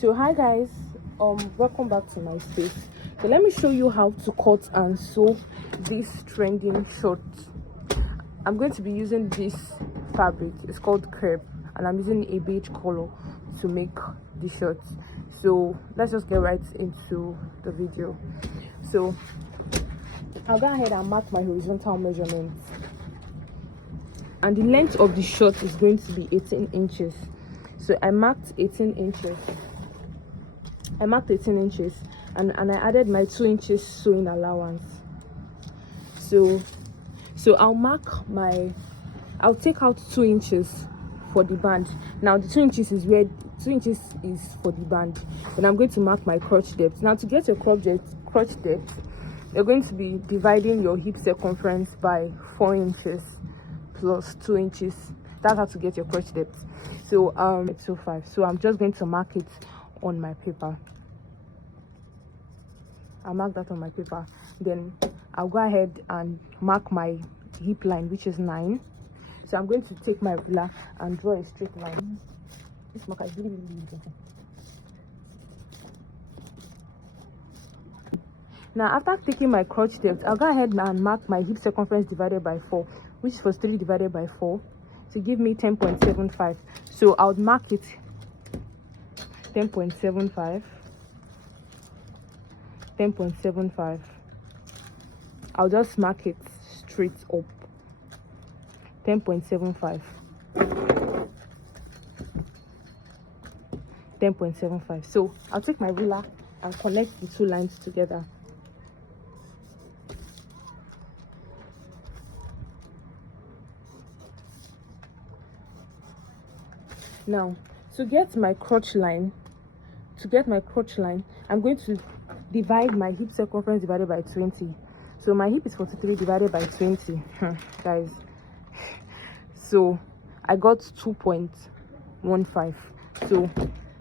So hi guys, welcome back to my space. So let me show you how to cut and sew this trending shirt. I'm going to be using this fabric. It's called crepe, and I'm using a beige color to make the shirt. So let's just get right into the video. So I'll go ahead and mark my horizontal measurements, and the length of the shirt is going to be 18 inches. So I marked 18 inches. And I added my 2 inches sewing allowance. So I'll take out 2 inches for the band. Now the 2 inches is where 2 inches is for the band. Then I'm going to mark my crotch depth. Now to get your crotch depth, you're going to be dividing your hip circumference by 4 inches plus 2 inches. That's how to get your crotch depth. So 5. So I'm just going to mark it on my paper. I'll mark that on my paper. Then I'll go ahead and mark my hip line, which is 9. So I'm going to take my ruler and draw a straight line. This marker is really beautiful. Now after taking my crotch depth, I'll go ahead and mark my hip circumference divided by 4, which was 3 divided by 4 to give me 10.75. So I'll mark it 10.75. I'll just mark it straight up. 10.75. 10.75. So I'll take my ruler and connect the two lines together. Now to get my crotch line, I'm going to divide my hip circumference divided by 20. So my hip is 43 divided by 20, guys. So I got 2.15. So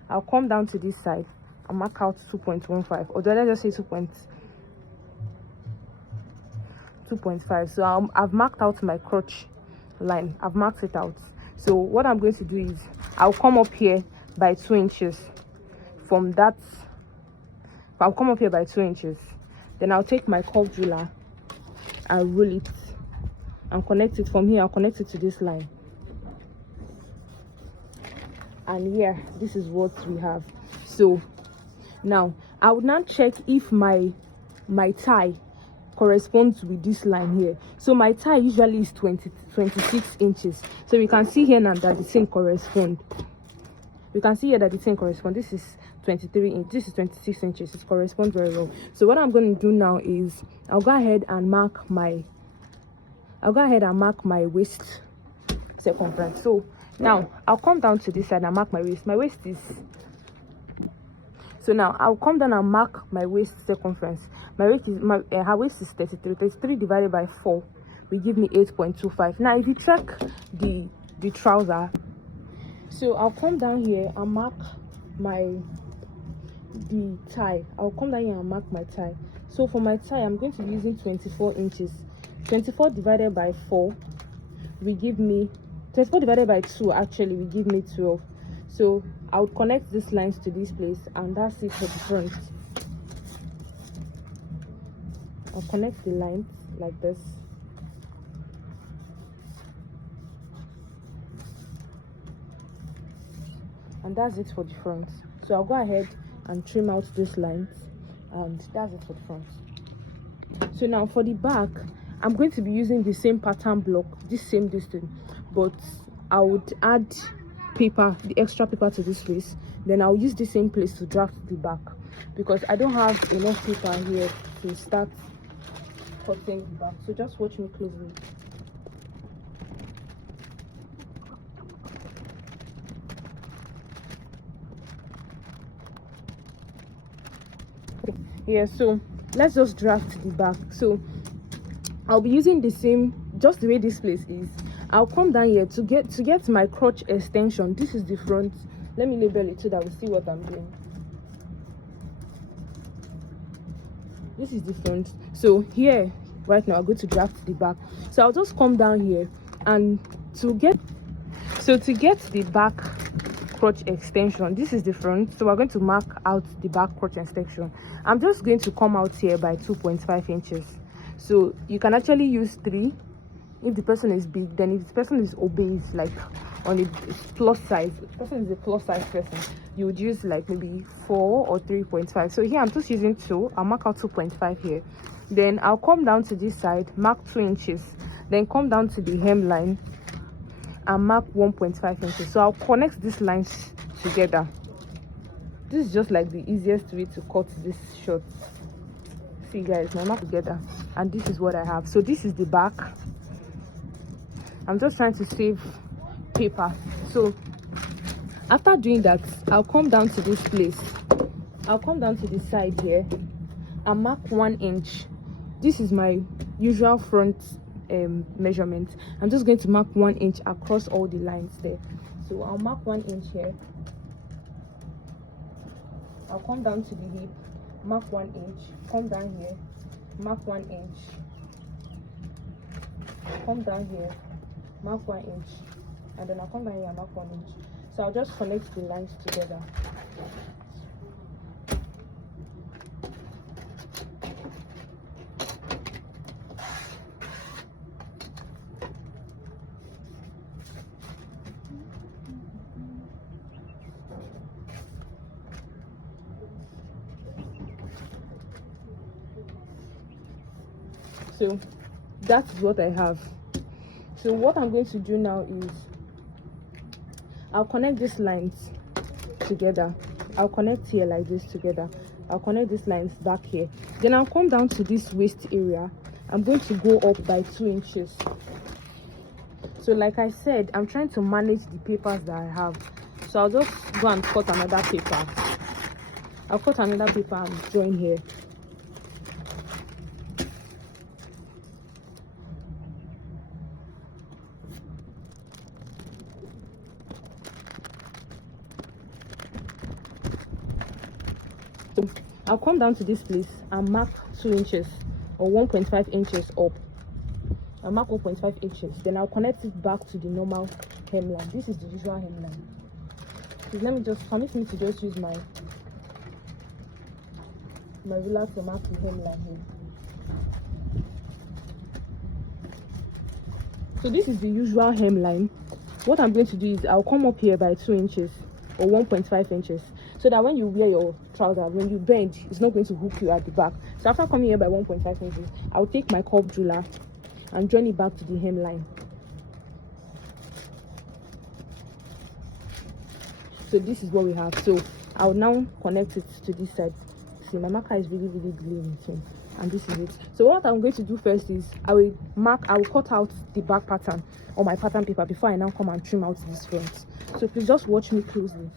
I'll come down to this side and mark out 2.15, or let's just say 2.5. So I've marked out my crotch line. I've marked it out. So what I'm going to do is I'll come up here by 2 inches. From that, I'll come up here by 2 inches. Then I'll take my curved ruler and roll it and connect it. From here I'll connect it to this line, and here this is what we have. So now I would now check if my tie corresponds with this line here. So my tie usually is 26 inches. So we can see here now that the thing corresponds. This is 23 inches, this is 26 inches. It corresponds very well. So what I'm going to do now is I'll go ahead and mark my waist circumference. So now I'll come down to this side and mark my waist. So now I'll come down and mark my waist circumference. Her waist is 33. 33 divided by 4 will give me 8.25. Now if you check the trouser, so I'll come down here and mark the tie. I'll come down here and mark my tie. So for my tie, I'm going to be using 24 inches. 24 divided by 4 will give me 24 divided by 2 actually will give me 12. So I would connect these lines to this place, and that's it for the front. I'll connect the lines like this. And that's it for the front. So I'll go ahead and trim out these lines, and that's it for the front. So now for the back, I'm going to be using the same pattern block, this same distance, but I would add paper, the extra paper to this place. Then I'll use the same place to draft the back, because I don't have enough paper here to start cutting the back. So just watch me closely. Yeah, so let's just draft the back. So I'll be using the same, just the way this place is. I'll come down here to get my crotch extension. This is the front. Let me label it so that we see what I'm doing. This is the front. So here right now I'm going to draft the back. So I'll just come down here, and to get the back crotch extension. This is the front, so we're going to mark out the back crotch extension. I'm just going to come out here by 2.5 inches. So you can actually use 3 if the person is big. Then if the person is obese, like on the plus size, if the person is a plus size person, you would use like maybe 4 or 3.5. So here I'm just using 2. I'll mark out 2.5 here. Then I'll come down to this side, mark 2 inches, then come down to the hemline and mark 1.5 inches. So I'll connect these lines together. This is just like the easiest way to cut this short. See guys, my mark together, and this is what I have. So this is the back. I'm just trying to save paper. So after doing that, I'll come down to this place. I'll come down to the side here and mark 1 inch. This is my usual front measurement. I'm just going to mark 1 inch across all the lines there. So I'll mark 1 inch here. I'll come down to the hip, mark 1 inch, come down here, mark 1 inch, come down here, mark 1 inch, and then I'll come down here and mark 1 inch. So I'll just connect the lines together. So that's what I have. So what I'm going to do now is I'll connect these lines together. I'll connect here like this together. I'll connect these lines back here. Then I'll come down to this waist area. I'm going to go up by 2 inches. So like I said, I'm trying to manage the papers that I have. So I'll just go and cut another paper. I'll cut another paper and join here. I'll come down to this place and mark 2 inches or 1.5 inches up. I'll mark 1.5 inches. Then I'll connect it back to the normal hemline. This is the usual hemline. So let me just permit me to just use my ruler to mark the hemline here. So this is the usual hemline. What I'm going to do is I'll come up here by 2 inches or 1.5 inches. So that when you wear your trousers, when you bend, it's not going to hook you at the back. So after coming here by 1.5 inches, I'll take my curved ruler and join it back to the hemline. So this is what we have. So I'll now connect it to this side. See, my marker is really delaying it, and this is it. So what I'm going to do first is I will cut out the back pattern on my pattern paper before I now come and trim out this front. So please just watch me closely.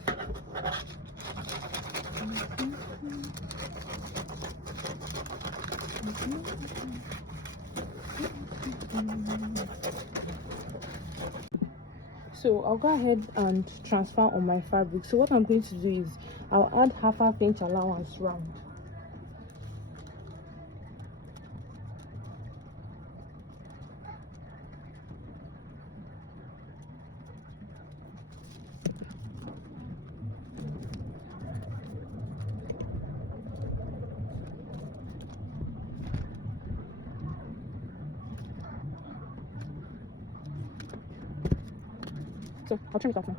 So I'll go ahead and transfer on my fabric. So what I'm going to do is I'll add half inch allowance round. So I'll trim it off now.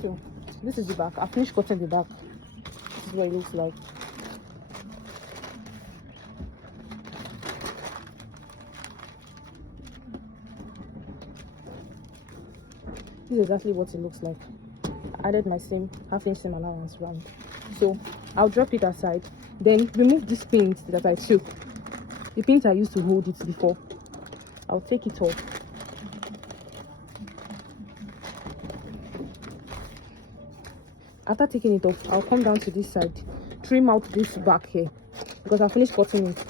So this is the back. I finished cutting the back. This is what it looks like. This is exactly what it looks like. I added my same half-inch seam allowance round. So I'll drop it aside. Then remove this pins that I took. The pins I used to hold it before. I'll take it off. After taking it off, I'll come down to this side, trim out this back here because I finished cutting it.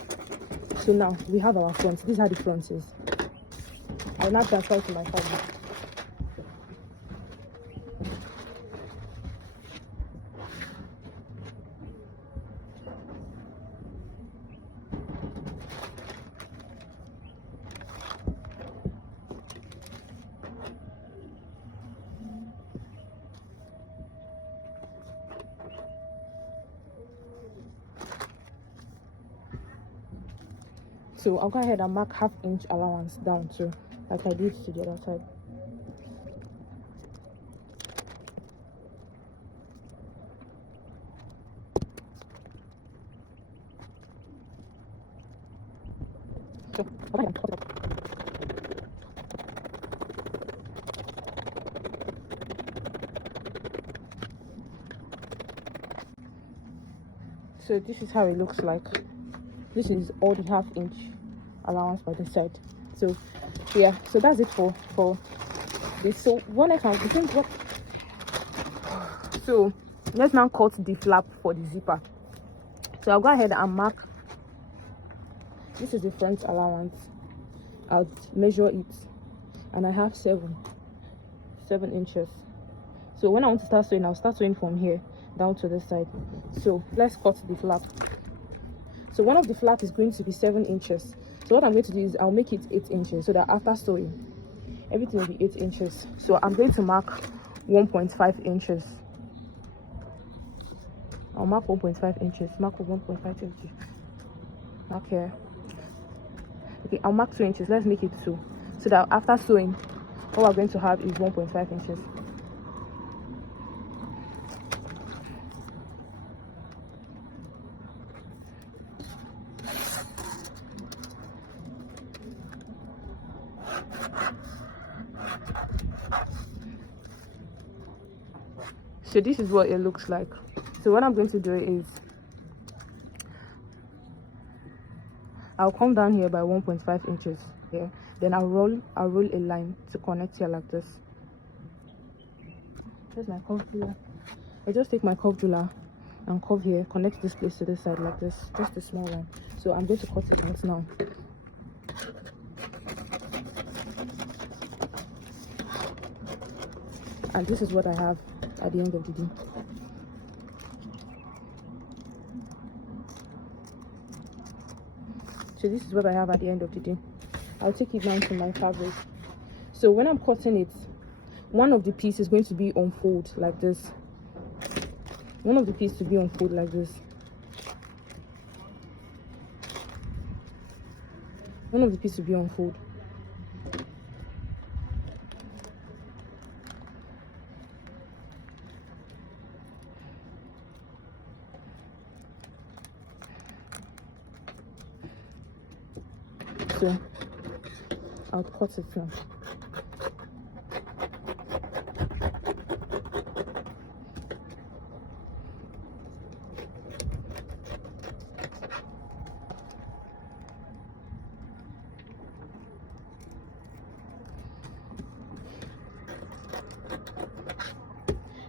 So now we have our front. These are the fronts. I'll now transfer it to my fabric. So I'll go ahead and mark 1/2 inch allowance down too, like I did to the other side. So I'll go ahead and cut it up. So this is how it looks like. This is all the 1/2 inch allowance by the side. So yeah, so that's it for this. So what next? So let's now cut the flap for the zipper. So I'll go ahead and mark. This is the front allowance. I'll measure it, and I have 7 inches. So when I want to start sewing, I'll start sewing from here down to this side. So let's cut the flap. So one of the flap is going to be 7 inches. So what I'm going to do is I'll make it 8 inches, so that after sewing everything will be 8 inches. So I'm going to mark 1.5 inches. I'll mark 1.5 inches. Mark 1.5 inches. Mark here. Okay, I'll mark 2 inches. Let's make it 2, so that after sewing all we're going to have is 1.5 inches. So this is what it looks like. So what I'm going to do is I'll come down here by 1.5 inches here, then I'll roll a line to connect here like this. Here's my curve ruler. I just take my curve ruler and curve here, connect this place to this side like this, just a small one. So I'm going to cut it out now. And this is what I have at the end of the day. So this is what I have at the end of the day. I'll take it down to my fabric. So when I'm cutting it, one of the pieces is going to be on fold like this. One of the pieces to be on fold like this. One of the pieces to be on fold. So I'll cut it now.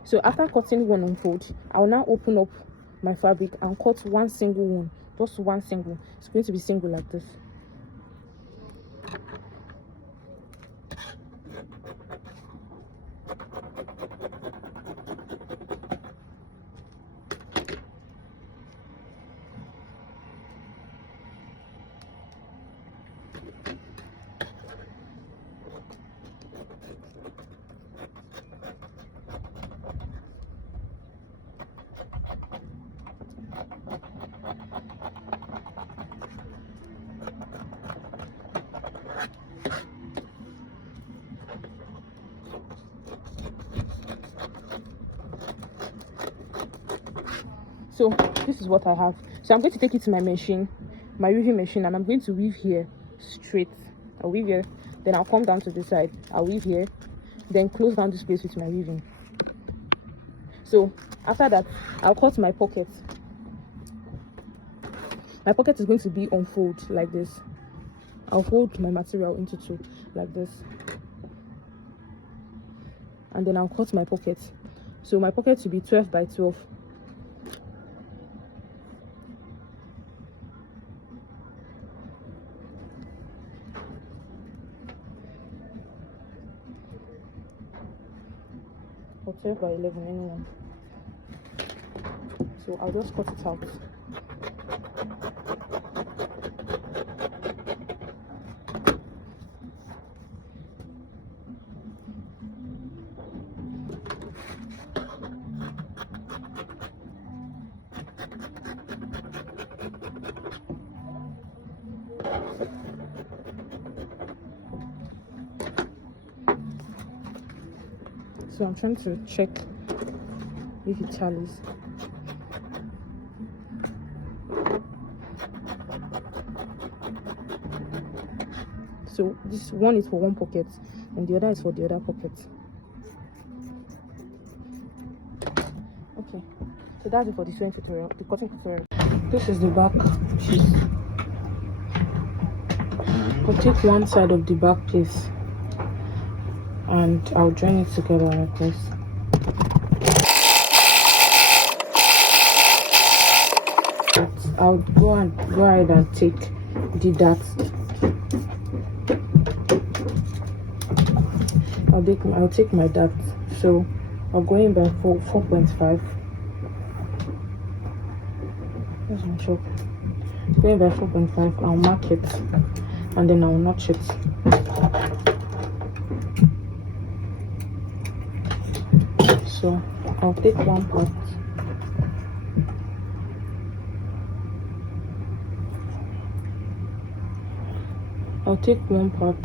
So after cutting one on fold, I'll now open up my fabric and cut one single one, just one single. It's going to be single like this. So this is what I have. So I'm going to take it to my machine, my weaving machine, and I'm going to weave here straight. I'll weave here, then I'll come down to this side, I'll weave here, then close down this place with my weaving. So after that, I'll cut my pocket. My pocket is going to be on fold like this. I'll fold my material into 2 like this, and then I'll cut my pocket. So my pocket will be 12 by 12. or 12 by 11, anyone. So I'll just cut it out. So I'm trying to check if it tallies. So this one is for one pocket and the other is for the other pocket. Okay, so that's it for the sewing tutorial, the cutting tutorial. This is the back piece. I'll take one side of the back piece and I'll join it together like this. I'll go ahead and take the dart. I'll take my dart. So I'll go in by 4.5. That's my shop. Going by 4.5, I'll mark it and then I'll notch it. So I'll take one part. I'll take one part.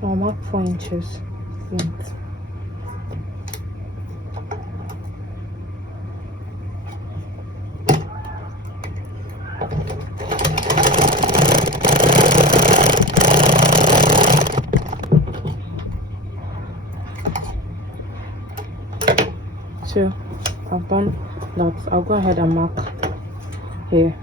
I'll mark 4 inches length. So I've done that. I'll go ahead and mark here.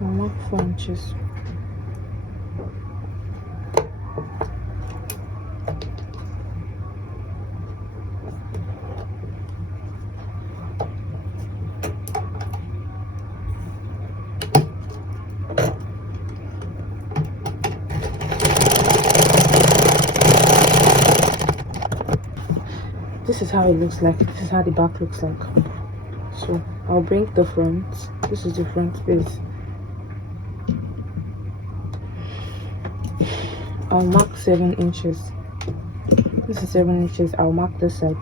I'll mark 4 inches. This is how it looks like. This is how the back looks like. So I'll bring the front. This is the front piece. I'll mark 7 inches. This is 7 inches. I'll mark this side.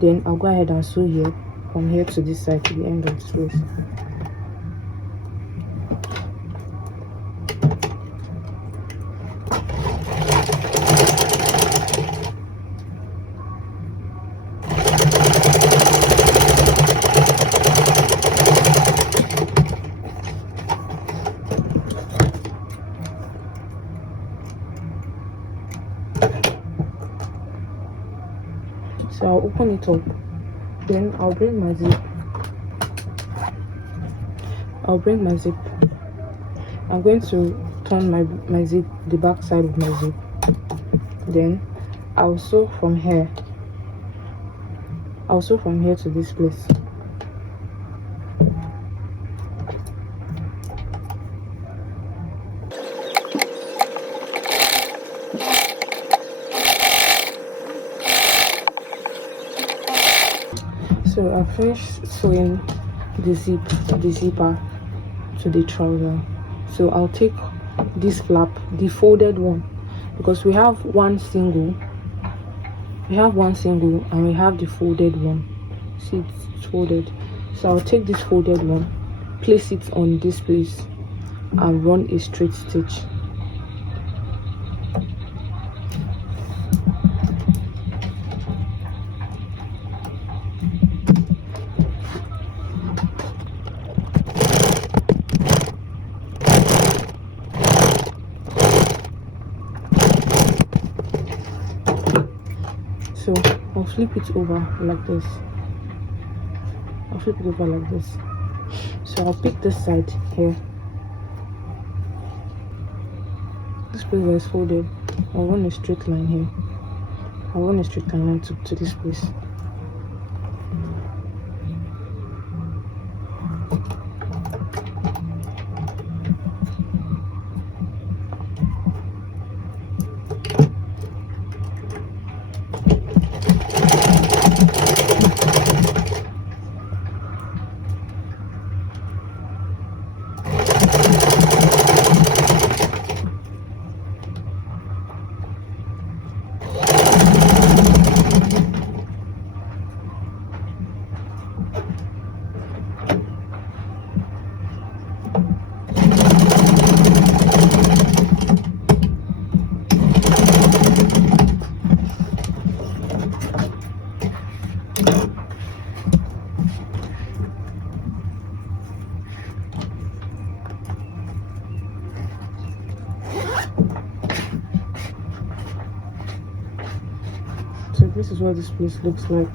Then I'll go ahead and sew here, from here to this side, to the end of this place. So I'll open it up, then I'll bring my zip. I'm going to turn my zip, the back side of my zip. Then I'll sew from here. I'll sew from here to this place. So I finished sewing the zipper to the trouser. So I'll take this flap, the folded one, because we have one single and we have the folded one. See, it's folded. So I'll take this folded one, place it on this place and run a straight stitch. So I'll flip it over like this. So I'll pick this side here, this place where it's folded. I'll run a straight line here. I'll run a straight line to this place. So this is what this place looks like.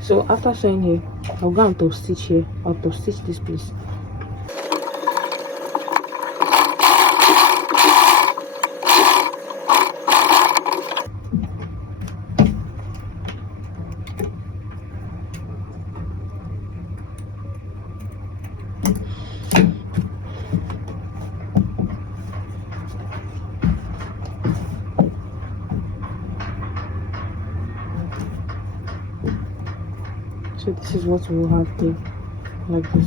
So after sewing here, I'll go and top stitch here. I'll top stitch this place. So this is what we'll have here, like this.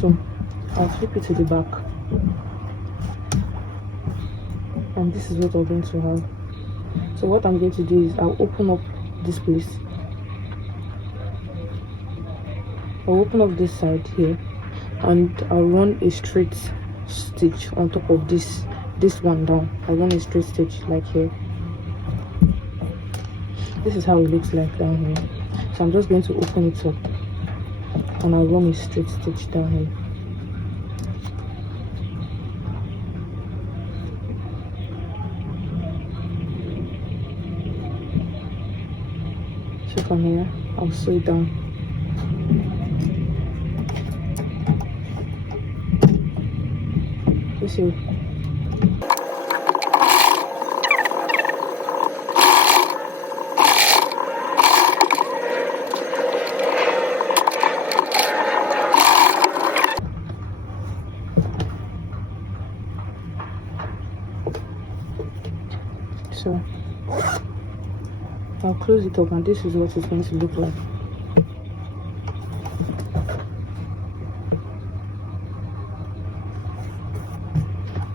So I'll flip it to the back, and this is what we're going to have. So what I'm going to do is I'll open up this place. I'll open up this side here, and I'll run a straight stitch on top of this one down. I'll run a straight stitch like here. This is how it looks like down here. So I'm just going to open it up, and I'll run a straight stitch down here. So from here I'll sew it down. You see. So I'll close it up, and this is what it's going to look like.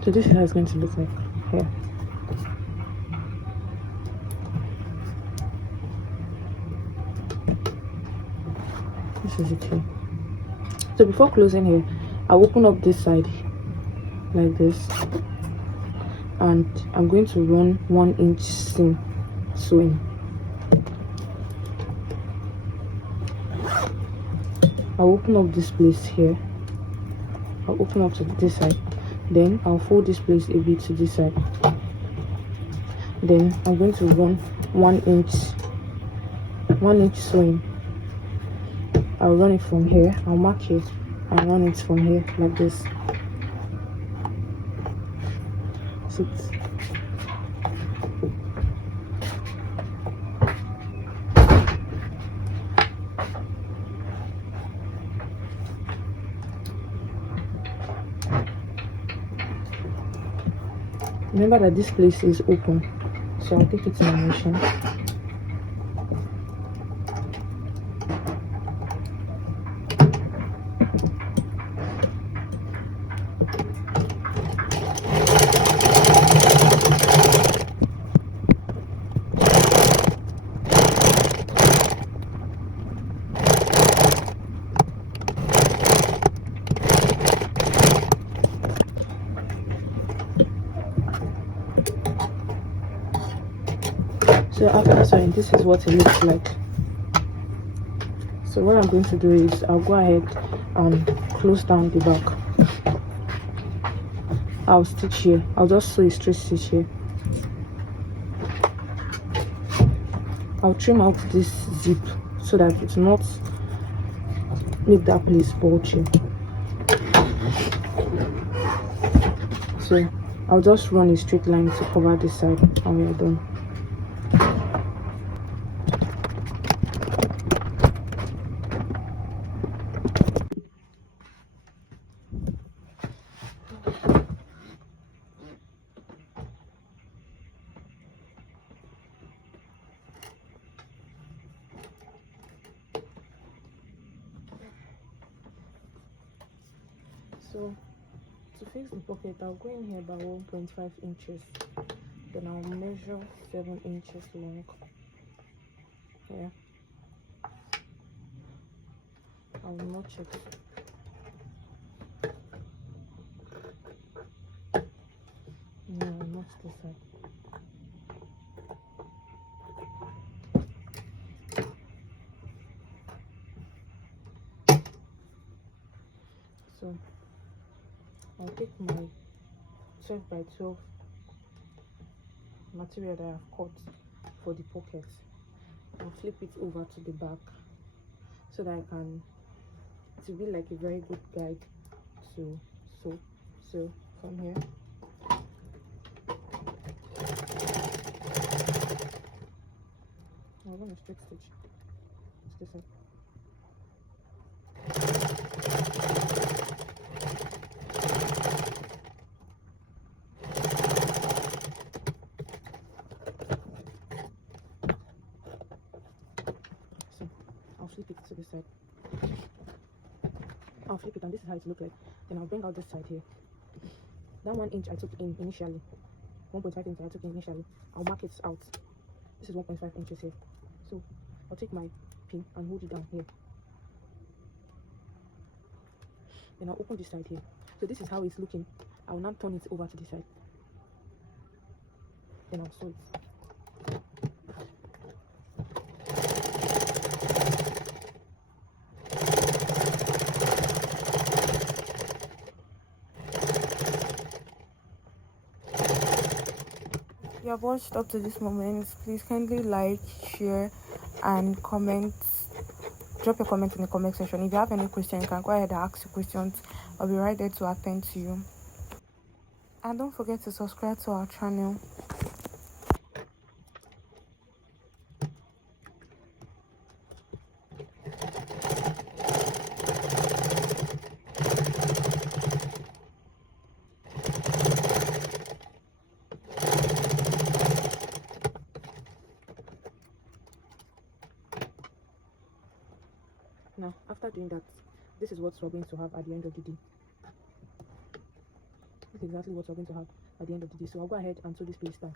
So this is how it's going to look like here. This is it here. So before closing here, I'll open up this side like this, and I'm going to run 1 inch seam sewing. I'll open up this place here. I'll open up to this side. Then I'll fold this place a bit to this side. Then I'm going to run 1 inch sewing. I'll run it from here. I'll mark it and run it from here like this. 6. Remember that this place is open, so I'll take it to my machine. So after sewing, this is what it looks like. So what I'm going to do is I'll go ahead and close down the back. I'll stitch here. I'll just sew a straight stitch here. I'll trim out this zip so that it's not make that place bulgy. So I'll just run a straight line to cover this side and we are done. So to fix the pocket, I'll go in here by 1.5 inches. Then I'll measure 7 inches long. Here. I'll notch it. No, not this side. So I'll take my 12 by 12 material that I've cut for the pocket. I'll flip it over to the back so that I can, to be like a very good guide to sew. So from here, I want a straight stitch. It's this side. So I'll flip it to this side. I'll flip it and this is how it looks like. Then I'll bring out this side here. That 1 inch I took in initially, 1.5 inch I took in initially, I'll mark it out. This is 1.5 inches here. So I'll take my pin and hold it down here. Then I'll open this side here. So this is how it's looking. I'll now turn it over to this side. Then I'll sew it. If you have watched up to this moment, please kindly like, share, and comment. Drop your comment in the comment section. If you have any question, you can go ahead and ask your questions. I'll be right there to attend to you. And don't forget to subscribe to our channel. Now, after doing that, this is what we're going to have at the end of the day. This is exactly what we're going to have at the end of the day. So I'll go ahead and sew this place down.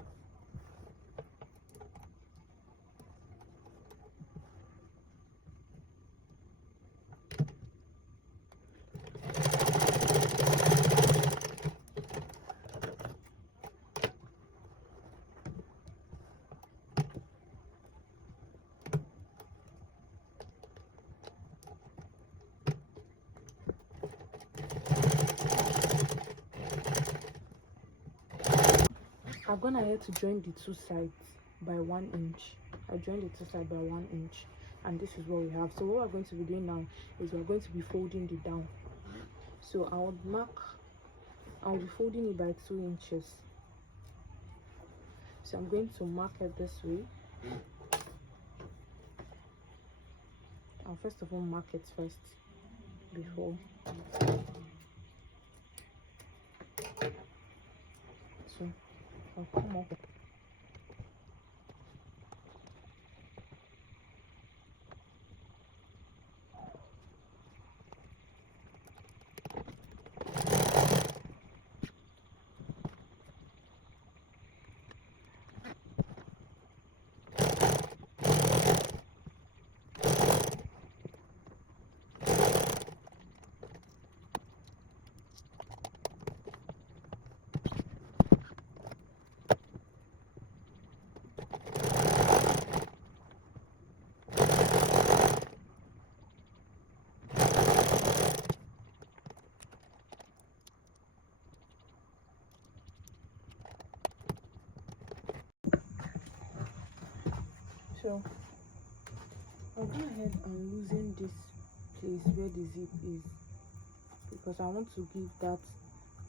I've gone ahead to join the two sides by 1 inch. I joined the two sides by 1 inch, and this is what we have. So what we're going to be doing now is we're going to be folding it down. So I'll be folding it by 2 inches. So I'm going to mark it this way. I'll first of all mark it first before. So I'll come up. So I'll go ahead and loosen this place where the zip is, because I want to give that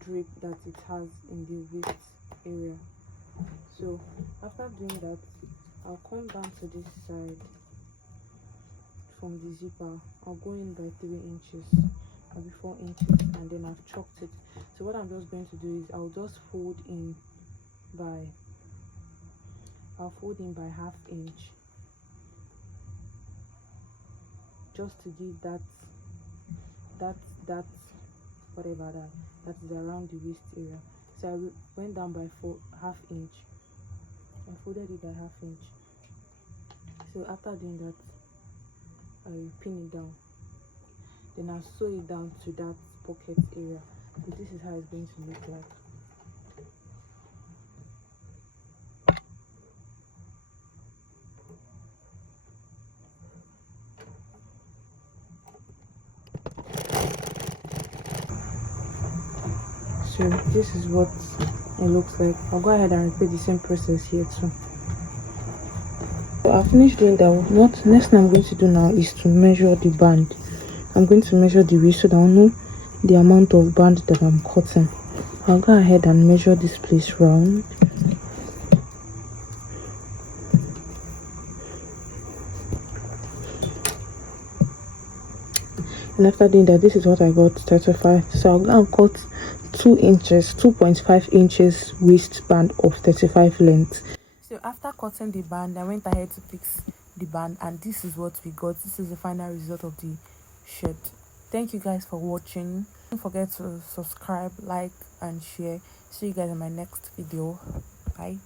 drape that it has in the waist area. So after doing that, I'll come down to this side from the zipper. I'll go in by 3 inches, maybe 4 inches, and then I've chalked it. So what I'm just going to do is I'll fold in by half inch, just to give that whatever that is around the waist area. So I went down by half inch. I folded it by half inch. So after doing that, I will pin it down, then I'll sew it down to that pocket area. So this is how it's going to look like. So this is what it looks like. I'll go ahead and repeat the same process here too. So I've finished doing that. What next thing I'm going to do now is to measure the band. I'm going to measure the waist so that I'll know the amount of band that I'm cutting. I'll go ahead and measure this place round. And after doing that, this is what I got, 35. So I'll go and cut 2.5 inches waistband of 35 length. So after cutting the band, I went ahead to fix the band, and this is what we got. This is the final result of the shirt. Thank you guys for watching. Don't forget to subscribe, like, and share. See you guys in my next video. Bye.